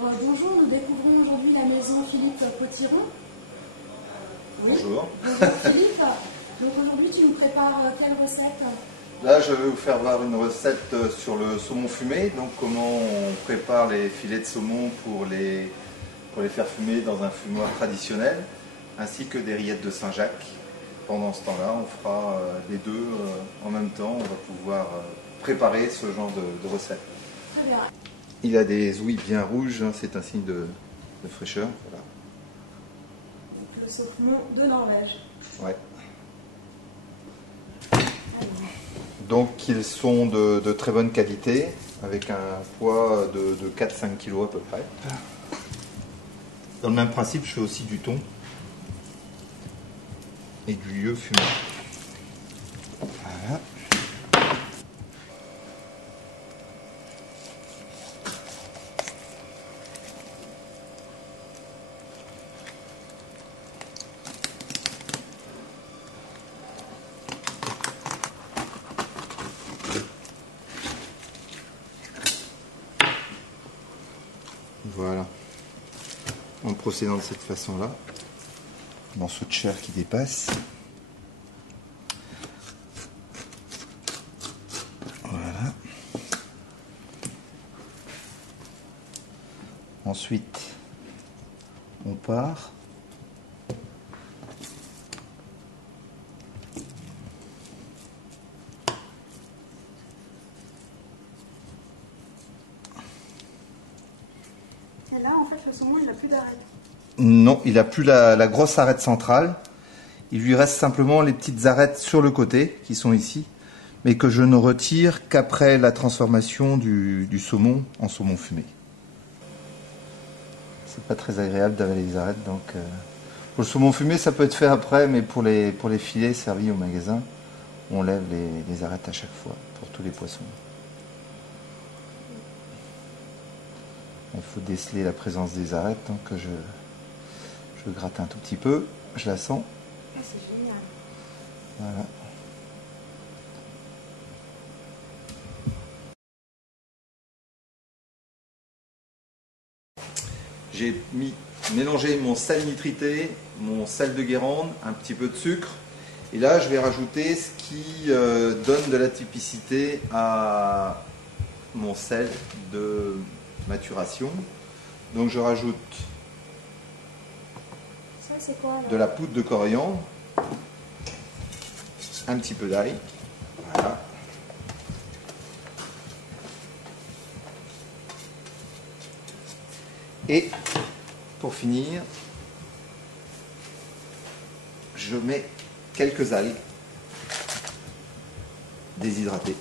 Bonjour, nous découvrons aujourd'hui la maison Philippe Potiron. Oui. Bonjour. Bonjour Philippe. Donc aujourd'hui tu nous prépares quelle recette? Là je vais vous faire voir une recette sur le saumon fumé. Donc comment on prépare les filets de saumon pour les faire fumer dans un fumoir traditionnel, ainsi que des rillettes de Saint-Jacques. Pendant ce temps-là on fera les deux en même temps. On va pouvoir préparer ce genre de recette. Très bien. Il a des ouïes bien rouges, hein, c'est un signe de fraîcheur. Voilà. Donc le saumon de Norvège. Ouais. Donc ils sont de très bonne qualité, avec un poids de 4-5 kg à peu près. Dans le même principe, je fais aussi du thon et du lieu fumé. Voilà. Voilà, en procédant de cette façon-là, morceau de chair qui dépasse. Voilà. Ensuite, on part. Et là en fait le saumon il n'a plus d'arête. Non, il n'a plus la grosse arête centrale. Il lui reste simplement les petites arêtes sur le côté, qui sont ici, mais que je ne retire qu'après la transformation du saumon en saumon fumé. C'est pas très agréable d'avaler les arêtes, donc pour le saumon fumé ça peut être fait après, mais pour les filets servis au magasin, on lève les arêtes à chaque fois, pour tous les poissons. Il faut déceler la présence des arêtes, donc je gratte un tout petit peu, je la sens. Ah, c'est génial. Voilà. J'ai mélangé mon sel nitrité, mon sel de Guérande, un petit peu de sucre. Et là, je vais rajouter ce qui donne de la typicité à mon sel de maturation. Donc je rajoute Ça c'est quoi là? de la poudre de coriandre, un petit peu d'ail, voilà. Et pour finir, je mets quelques algues déshydratées.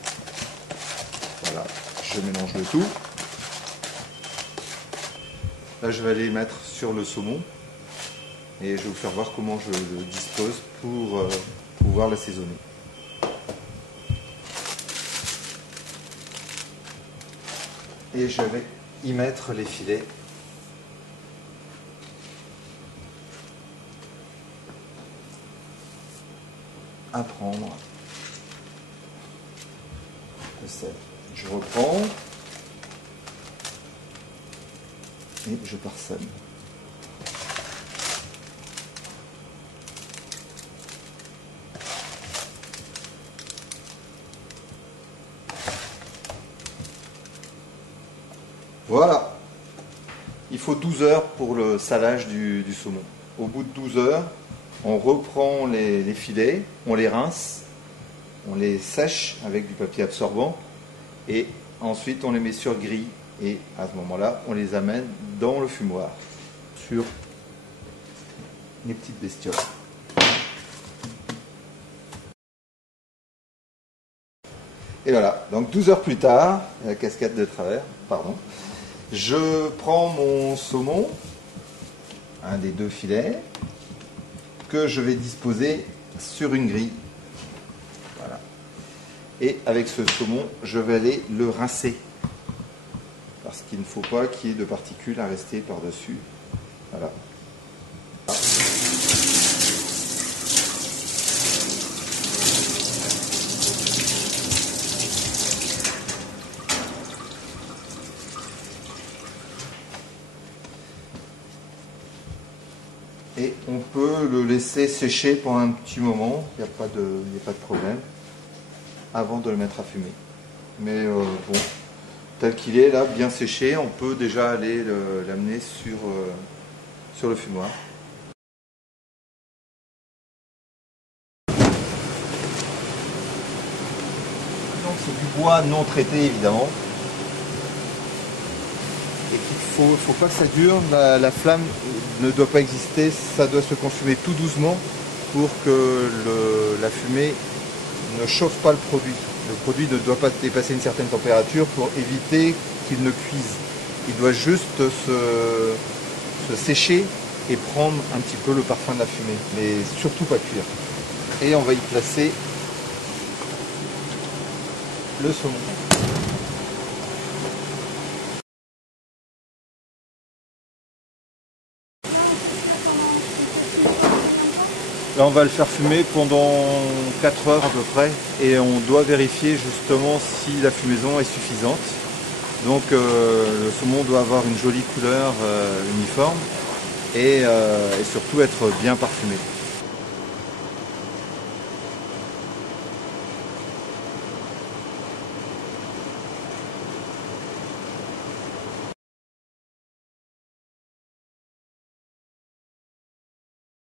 Voilà, je mélange le tout. Là, je vais aller mettre sur le saumon et je vais vous faire voir comment je le dispose pour pouvoir l'assaisonner. Et je vais y mettre les filets. À prendre le sel. Je reprends et je parsème. Voilà. Il faut 12 heures pour le salage du saumon. Au bout de 12 heures, on reprend les filets, on les rince, on les sèche avec du papier absorbant et ensuite on les met sur grille et à ce moment-là, on les amène dans le fumoir sur les petites bestioles. Et voilà, donc 12 heures plus tard, la casquette de travers, pardon, je prends mon saumon, un des deux filets, que je vais disposer sur une grille. Voilà. Et avec ce saumon, je vais aller le rincer. Parce qu'il ne faut pas qu'il y ait de particules à rester par-dessus. Voilà. Et on peut le laisser sécher pendant un petit moment, il n'y a pas de problème, avant de le mettre à fumer. Mais bon, tel qu'il est là, bien séché, on peut déjà aller l'amener sur le fumoir. Donc c'est du bois non traité évidemment. Et qu'il faut pas que ça dure, la flamme ne doit pas exister, ça doit se consumer tout doucement pour que la fumée ne chauffe pas le produit. Le produit ne doit pas dépasser une certaine température pour éviter qu'il ne cuise. Il doit juste se sécher et prendre un petit peu le parfum de la fumée, mais surtout pas cuire. Et on va y placer le saumon. Là, on va le faire fumer pendant 4 heures à peu près et on doit vérifier justement si la fumaison est suffisante. Donc le saumon doit avoir une jolie couleur uniforme et surtout être bien parfumé.